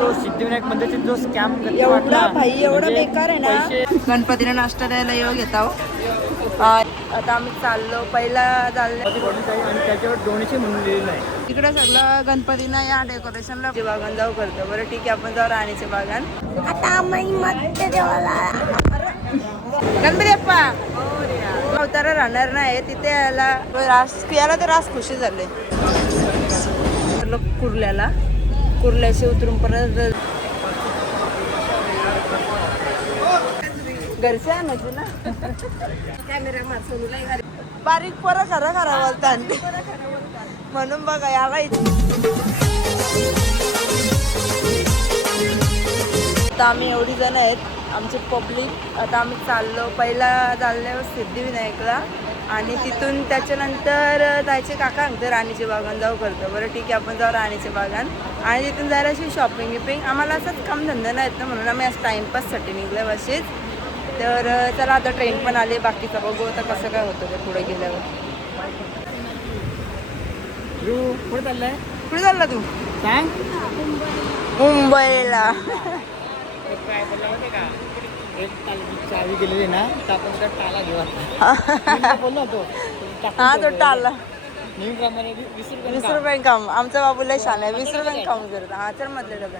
तो सिद्धिविनायक मंदिरचा जो स्कॅम एवढा भाई एवढा बेकार आहे ना. गणपतीला नाश्ता द्यायला येऊ घेता. आता आम्ही चाललो पहिला चाललो आणि त्याच्यावर डोनेशन म्हणून लिहिलेलं आहे. तिकडे सगळं गणपतीनं या डेकोरेशनला बागान जाऊ करतो. बरं ठीक आहे आपण जाऊ राणीचे बागान. आता आम्ही गणपती बाप्पा अवतार राहणार नाही तिथे याला तर रास खुशी झाले. कुर्ल्याशी उतरून परत घरचे आहे म्हणजे ना कॅमेरा बारीक पोरं खरं खरं बोलतात म्हणून बघा याला आता आम्ही एवढी जण आहेत आमची पब्लिक. आता आम्ही चाललो पहिला चाललो सिद्धिविनायकला आणि तिथून त्याच्यानंतर जायचे काका सांगते राणीचे बागान जाऊ करतो. बरं ठीक आहे आपण जाऊ राणीचे बागान आणि तिथून जायला अशी शॉपिंग गिपिंग. आम्हाला असंच काम धंदा नाही येत ना म्हणून आम्ही असं टाईमपाससाठी निघलो अशीच. तर चला आता ट्रेन पण आली बाकीचा बघू आता कसं काय होतं ते पुढे गेल्यावर. कुठे चाललाय? कुठे चालला तू? सांग. मुंबईला. काय बोलला होते का एक चावी गेलेली ना तर आपण त्या टाला घेऊ बोललो होतो. हा तो टाळला. नवीन प्रमाणे 20 रुपये काम. आमचा बाबूला छान आहे 20 रुपये काम करत. हा तर मधले डबे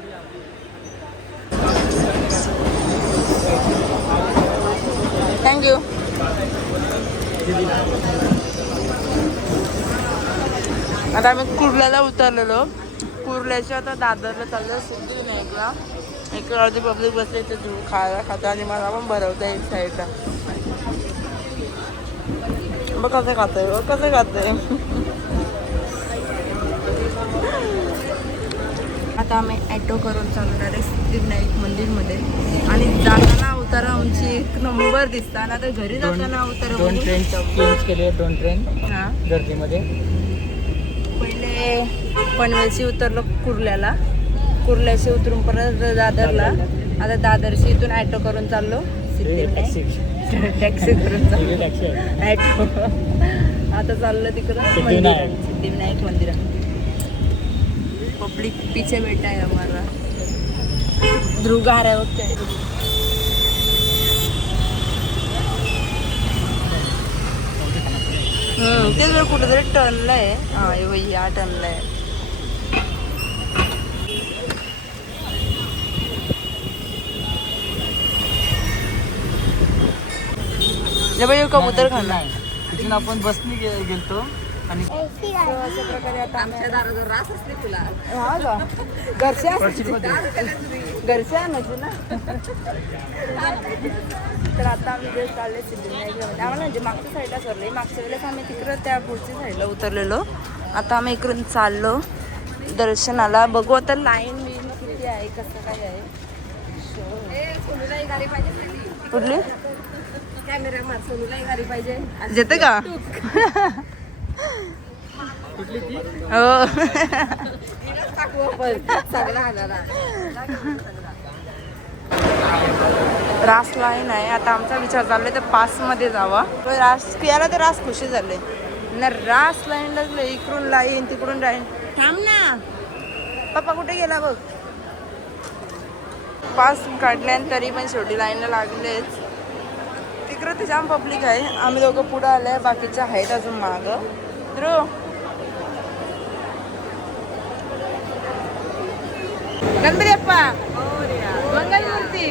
थँक्यू. आता आम्ही कुर्ल्याला उतरलेलो. कुर्ल्याच्या आता दादरला चाललो सिद्धिविनायकला. एक अर्धी पब्लिक बसले ते दूर खायला खातं आणि मला पण भरवतं एक साईडला. बघ कसं खातंय कसं खातंय. आता आम्ही ॲटो करून चालणार आहे सिद्धिविनायक मंदिरमध्ये आणि जाताना उतारा आमची एक नंबर दिसता ना. तर घरी जाताना उतारा 2 ट्रेन चेंज केले. 2 ट्रेन हां गर्दीमध्ये. पहिले पनवेलशी उतरलो कुर्ल्याशी उतरून परत दादरला. आता दादरशी इथून ॲटो करून चाललो टॅक्सी करून चाललो ॲटो. आता चाललो तिकडं सिद्धिविनायक मंदिरात. पब्लिक पीछे बैठा है हमारा. ध्रुव गा रहा है वक्त. तेच वेळ कुठेतरी टर्नला आहे. हा या टर्नला आहे. कबूतर खाणार. तिथून आपण बसने गेलतो आणि अशा प्रकारे आता आमच्या दाराजवळ रास असते तुला. हा का घरचे म्हणजे ना. तर आता आम्ही जे चालले सिद्धिविनायकमध्ये आम्हाला म्हणजे मागच्या साईडला सरले. मागच्या वेळेस आम्ही तिकडं त्या पुढच्या साईडला उतरलेलो. आता आम्ही इकडून चाललो दर्शनाला. बघू आता लाईन बिन किती आहे कसं काय आहे. कुठली कॅमेरा मार सोनूला गाडी पाहिजे जेते का हो रास लाईन आहे. आता आमचा विचार चाललाय तर पासमध्ये जावा. रास याला तर रास खुशी झाले ना. रास लाईनला इकडून लाईन तिकडून लाईन. थांब ना पप्पा कुठे गेला बघ. पास काढल्यान तरी पण शेवटी लाईनला लागलेच. तिकडं ते जाम पब्लिक आहे. आम्ही दोघं पुढं आलोय बाकीच्या आहेत अजून मागं. गणपती बाप्पा मंगलमूर्ती.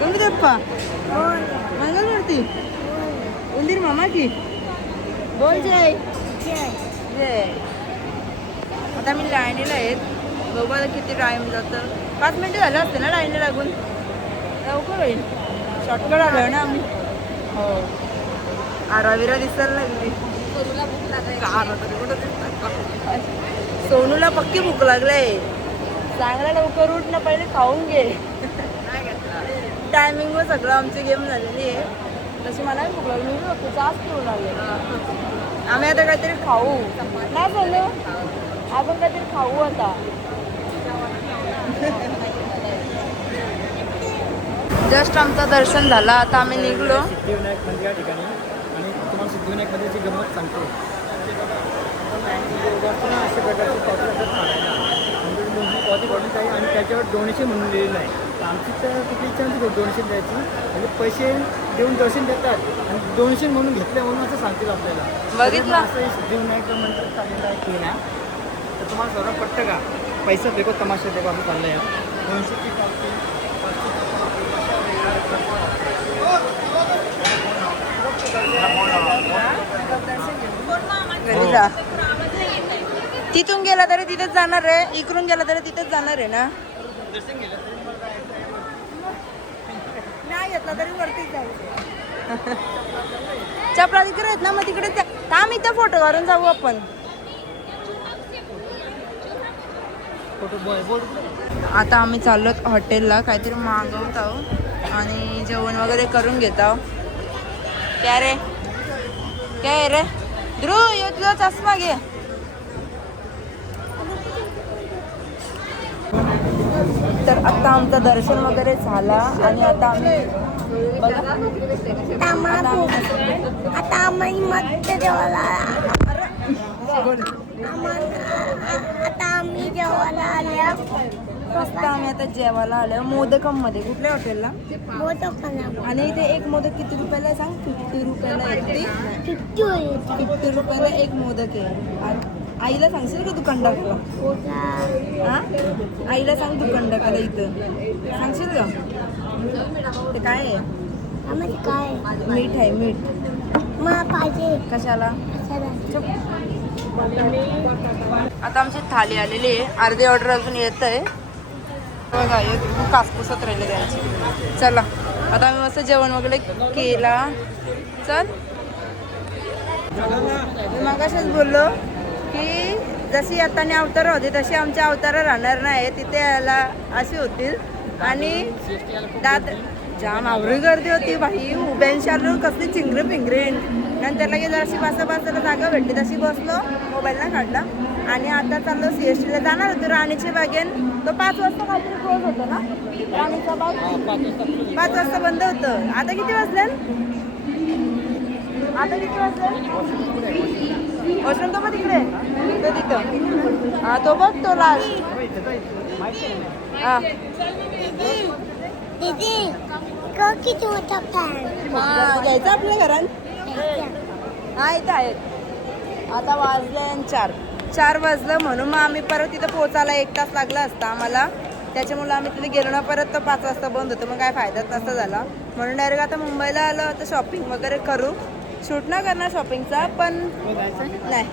गणपती बाप्पा मंगलमूर्ती. उंदीर मामा की बोल जय जय. आता आम्ही लाईनीला आहेत. बघू आता किती टाईम जातं. 5 मिनिटं झालं असते ना लाईनला लागून. लवकर होईल. शॉर्टकट आलोय ना आम्ही. हो आराविरा दिसायला लागली. सोनूला पक्की भूक लागलाय. चांगला लवकर उठ ना पहिले खाऊन घे. टायमिंगवर सगळं आमची गेम झालेली आहे. तशी मला भूक लागली. मी जास्त घेऊन आले. आम्ही आता काहीतरी खाऊ नाही बोललो. आपण काहीतरी खाऊ आता. जस्ट आमचं दर्शन झालं. आता आम्ही निघलो सिद्धिविनायक मंदिर या ठिकाणी. आणि तुम्हाला सिद्धिविनायक मंदिरची गंमत सांगतो. अशा प्रकारची आहे आणि त्याच्यावर डोनेशन म्हणून लिहिलेलं आहे. तर आमची तर कुठली इच्छा नव्हती डोनेशन द्यायची, म्हणजे पैसे देऊन दर्शन देतात आणि डोनेशन म्हणून घेतलं म्हणून असं सांगतील आपल्याला. बघितलं? असं सिद्धिविनायक मंदिर चाललेलं आहे की ना, तर तुम्हाला सर्व पटतं का? पैसा देखो तमाशा देखो असं चाललं आहे. 200ची चालते, 500ची घरी जा. तिथून गेला तरी तिथेच जाणार आहे, इकडून गेला तरी तिथेच जाणार आहे ना. दर्शन गेलं तरी मला जायचं. नाही घेतला तरी वरतीच जायचं. चपला तिकडे आहेत ना, मग तिकडे थांब, इथं फोटो काढून जाऊ आपण. आता आम्ही चाललो हॉटेलला, काहीतरी मागवत आहोत आणि जेवण वगैरे करून घेत आहोत. काय रे, काय रे ध्रुव, यो तुझा चष्मा घे. तर आता आमचं दर्शन वगैरे झाला आणि आता आम्ही आता आम्ही मस्त जेवायला आता आम्ही जेवायला आल्या. मस्त आम्ही आता जेवायला आलो मोदकमध्ये. कुठल्या हॉटेलला? आणि इथे एक मोदक किती रुपयाला सांग? 50 रुपयाला एक. 50 रुपयाला एक मोदक आहे. आईला सांगशील का दुकानदाराला? हा, आईला सांग दुकानदाराला इथं सांगशील का? ते काय आहे? काय मीठ आहे, मीठ. मला पाहिजे. कशाला? आता आमची थाली आलेली आहे, अर्धी ऑर्डर अजून येत आहे बघा. कासपुसत राहिले त्यांची. चला आता आम्ही मस्त जेवण वगैरे केला. चल, मग असेच बोललो की जशी आता अवतार होते तशी आमचे अवतार राहणार नाही, तिथे यायला अशी होतील. आणि दात जाम आवरी गर्दी होती भाई, उभ्यांशी आलो कसली चिंगरे पिंगरे. नंतर लगेच जराशी बसायला जागा भेटली तशी बसलो, मोबाईलला काढला आणि आता चाललो CST जाणार होतो राणीची बागेन. तो 5 वाजता काहीतरी क्लोज होतो ना राणीचा बाग, 5 वाजता बंद होतं. आता किती वाजले? आता किती वाजले? वॉशरूम तो बघ तिकडे, तो तिथं. हा तो बघ, तो लास्ट. हा दीदी किती मोठा फॅन. हा घ्यायचं आपल्या घरात. हा इथं आहेत. आता वाजले 4 वाजलं म्हणून मग आम्ही परत तिथं पोहोचायला 1 तास लागला असता आम्हाला. त्याच्यामुळे आम्ही तिथे गेलो ना, परत तो 5 वाजता बंद होतो. मग काय फायदाच नसता झाला म्हणून डायरेक्ट आता मुंबईला आलो. आता शॉपिंग वगैरे करू. शूट ना करणार शॉपिंगचा, पण नाही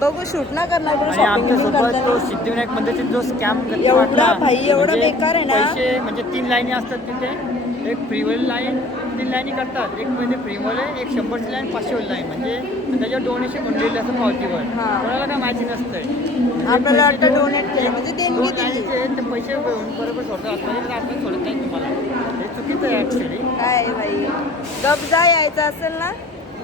बघू, शूट ना करणार पण शॉपिंग. तो सिद्धिविनायक मंदिरचा जो स्कॅम एवढा भाई, एवढा बेकार आहे ना. पैसे म्हणजे 3 लाईनी असतात तिथे. एक फ्रीवाली लाईन, 3 लाईनी करतात. एक म्हणजे फ्रीवाले, एक 100ची लाईन, 500वाली लाईन. म्हणजे त्याच्यावर डोनेशन बनलेलं असं पावतीवर. कोणाला काय माहिती नसतंय. आपल्याला वाटतं डोनेट केलं म्हणजे देणगी दिली. लाईनीचे ते पैसे बरोबर सोडतात. आपण सोडत नाही तुम्हाला, हे चुकीचं आहे ॲक्च्युली. काय भाई, गप जा. यायचं असेल ना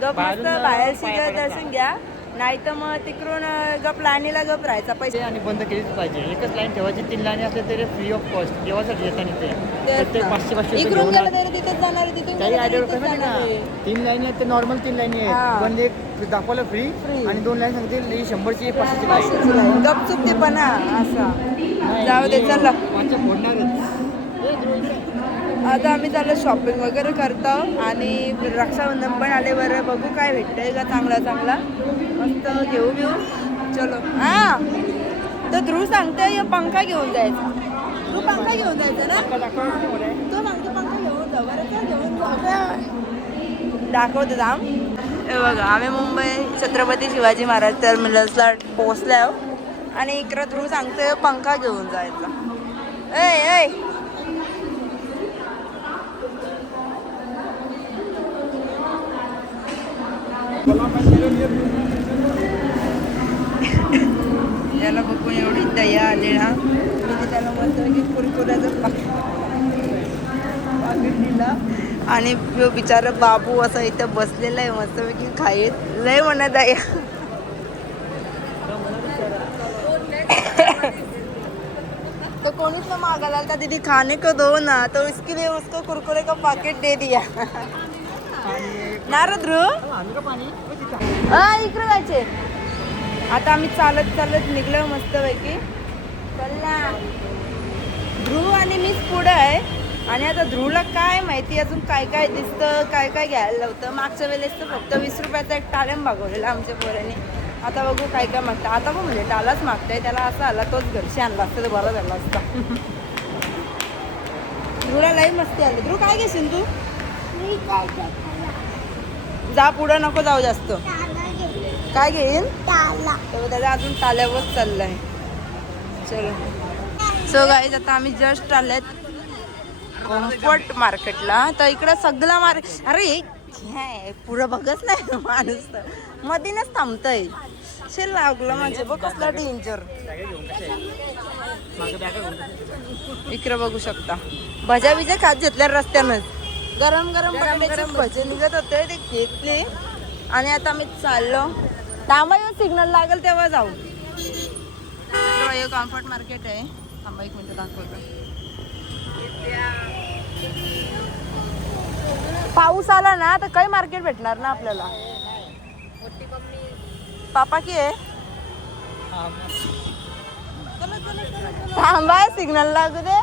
गप मस्त बाहेर शिकाय दर्शन घ्या, नाही तर मग तिकडून गप लाईनीला गप राहायचा. पैसे आणि बंद केलीच पाहिजे. एकच लाईन ठेवायची. 3 लाईनी असले तरी फ्री ऑफ कॉस्ट देवासाठी येतात ते. प्रत्येक 500 इकडून गेलं तरी तिथेच जाणार, तिथून काही आयडिया कसं का 3 लाईनी आहेत ते नॉर्मल 3 लाईनी आहेत. पण एक दाखवलं फ्री आणि 2 लाईन सांगतील 100ची 500ची लाईन. गपचूप ते पण असा. जाऊ दे, चला फोडणारच. आता आम्ही चाललो शॉपिंग वगैरे करतो आणि रक्षाबंधन पण आले. बरं बघू काय भेटतंय का चांगला मस्त घेऊ चलो. हा तर ध्रुव सांगतोय पंखा घेऊन जायचा. तू पंखा घेऊन जायचा ना, तो सांगतो पंखा घेऊन जा. बरं चल घेऊन जा, दाखवतो थांब. हे बघा, आम्ही मुंबई छत्रपती शिवाजी महाराज टर्मिनल्सला पोहोचलो आहोत आणि इकडं ध्रुव सांगतोय पंखा घेऊन जायचा. ऐ त्याला बघून एवढी दया आली ना, म्हणजे त्याला मस्तपैकी कुरकुऱ्याचं पाकिट दिला आणि बिचारा बाबू असा इथं बसलेला आहे मस्तपैकी खाईत. लय म्हणत आहे तो कोणीच ना मागायला आला, दीदी खाने को दो ना, तो इसके लिए उसको कुरकुरे का पैकेट दे दिया. ना रे ध्रुव, इकडे जायचे. आता आम्ही चालत निघलो मस्तपैकी. चल ना, मीच पुढं आहे. आणि आता ध्रुवला काय माहिती अजून काय काय दिसतं, काय काय घ्यायला होतं. मागच्या वेळेस तर फक्त 20 रुपयाचा एक टाळ्याम मागवलेला आमच्या पोराने. आता बघू काय काय मागतं. आता पण म्हणजे टालाच मागताय, त्याला असा आला तोच घरशी आणला असता तर बरा झाला असता. ध्रुवला लई मस्ती आली. ध्रुव काय घेशील तू? मी काय घेतला जा पुढं, नको जाऊ जास्त. ताला घेतला काय घेईन? ताला तर त्याचा अजून टाल्यावर चाललाय. चलो सो गाईज आता आम्ही जस्ट आलेत कम्फर्ट मार्केटला. तर इकडं सगळं अरे हे पुढं बघत नाही माणूस तर मधीनच थांबतय. शेल लागलं म्हणजे बघ कसला डेंजर. इकडे बघू शकता भज्या बिज्या खात घेतल्या रस्त्यानंच. गरम गरम बटाट्याचे भजे निघत होते ते घेतले. आणि आता आम्ही चाललो. थांबा येऊन सिग्नल लागेल तेव्हा जाऊ. हे कम्फर्ट मार्केट आहे. थांबा एक मिनिट दाखवतो. पाऊस आला ना तर काही मार्केट भेटणार ना आपल्याला. पापा की आहे थांबा सिग्नल लागू दे.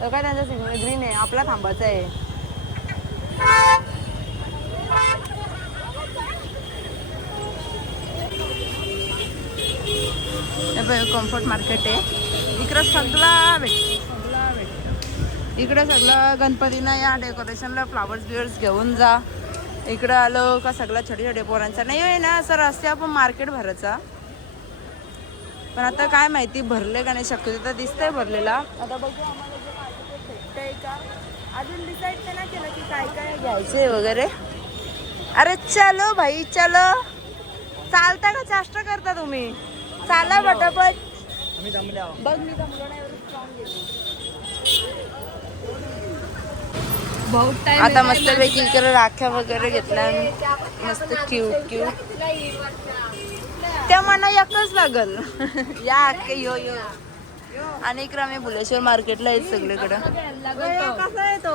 काय त्यांचा सिग्नल ग्रीन आहे, आपला थांबायचा आहे. कम्फर्ट मार्केट आहे. इकडं सगळा भेटतं. इकडे सगळं गणपतींना या डेकोरेशनला फ्लावर्स बिवर्स घेऊन जा. इकडं आलो का सगळं छोटे छोटे पोरांचा नाही आहे ना असं रस्त्या पण मार्केट भरायचा. पण आता काय माहिती भरले का नाही, शक्यतो तर दिसतंय भरलेला. आता बघू आम्हाला जे मार्केट भेटतंय का. अजून डिसाईड तर नाही केलं की काय काय घ्यायचे वगैरे. अरे चलो भाई चलो. चालता का चाष्टा करता तुम्ही? चाला पटापट. बघ मी जमलो नाही एवढं स्ट्रॉंग. आता मस्तपैकी इकडे राख्या वगैरे घेतल्या. मस्त क्यूट त्या मना एकच लागल या अख्खे यो यो. आणि इकडे आम्ही भुलेश्वर मार्केटला आहेत सगळीकडं. कसा आहे तो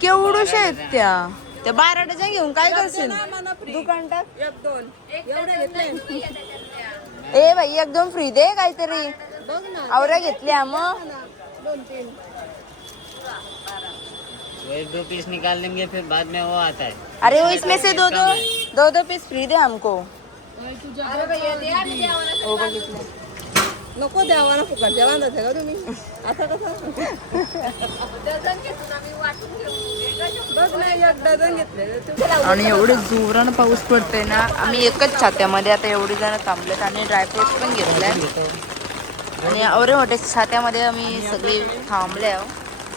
केवढूशे आहेत त्या 12 डझन घेऊन काय करशील? दुकान टाक. ए भाई एकदम फ्री दे काहीतरी. आवऱ्या घेतल्या मग 1-2 पीस निकाल लेंगे फिर बाद में वो आता है. अरे वो इसमें से दो पीस फ्री दे हमको. हो बघितलं नको द्यावाला फुकट जेवण जाते का तुम्ही आता कसं बघ नाही एक डझन घेतले. आणि एवढे जोरानं पाऊस पडतोय ना. आम्ही एकच छात्यामध्ये आता एवढी जण थांबलेत आणि ड्रायफ्रूट्स पण घेतले. आणि एवढे मोठ्या छात्यामध्ये आम्ही सगळे थांबले आहो.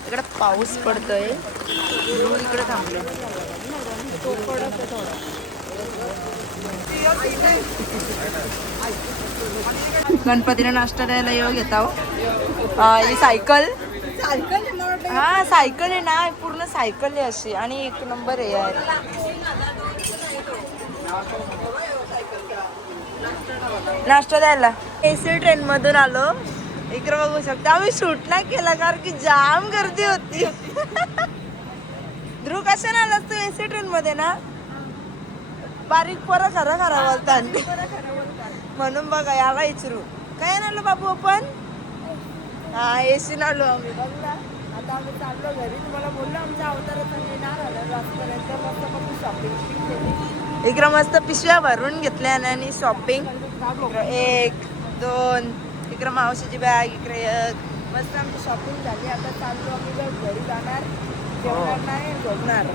इकडे पाऊस पडतोय. इकडे थांबले. गणपतीला नाश्ता द्यायला येऊ घेता. ही सायकल हा सायकल आहे ना, पूर्ण सायकल आहे अशी. आणि 1 नंबर आहे यार. नाश्ता द्यायला एसी ट्रेन मधून आलो. इकडे बघू शकता. आम्ही शूट नाही केला कारण की जाम गर्दी होती. ध्रुव कशाने आलास तू एसी ट्रेन मध्ये ना? बारीक पोरं खरं बोलतात म्हणून बघा याला विचारू काय आलो बाबू आपण. हा एसी आलो आम्ही. बघला आता आम्ही चाललो घरी. तुम्हाला बोललो आमच्या अवताराचं येणार आलं रातपर्यंत. मस्त मस्त शॉपिंग केली. इकडं मस्त पिशव्या भरून घेतल्या आणि शॉपिंग 1 2. इकडं मावशीची बॅग. इकडे मस्त आमची शॉपिंग झाली. आता चाललो आम्ही घरी जाणार. जेवणार नाही झोपणार.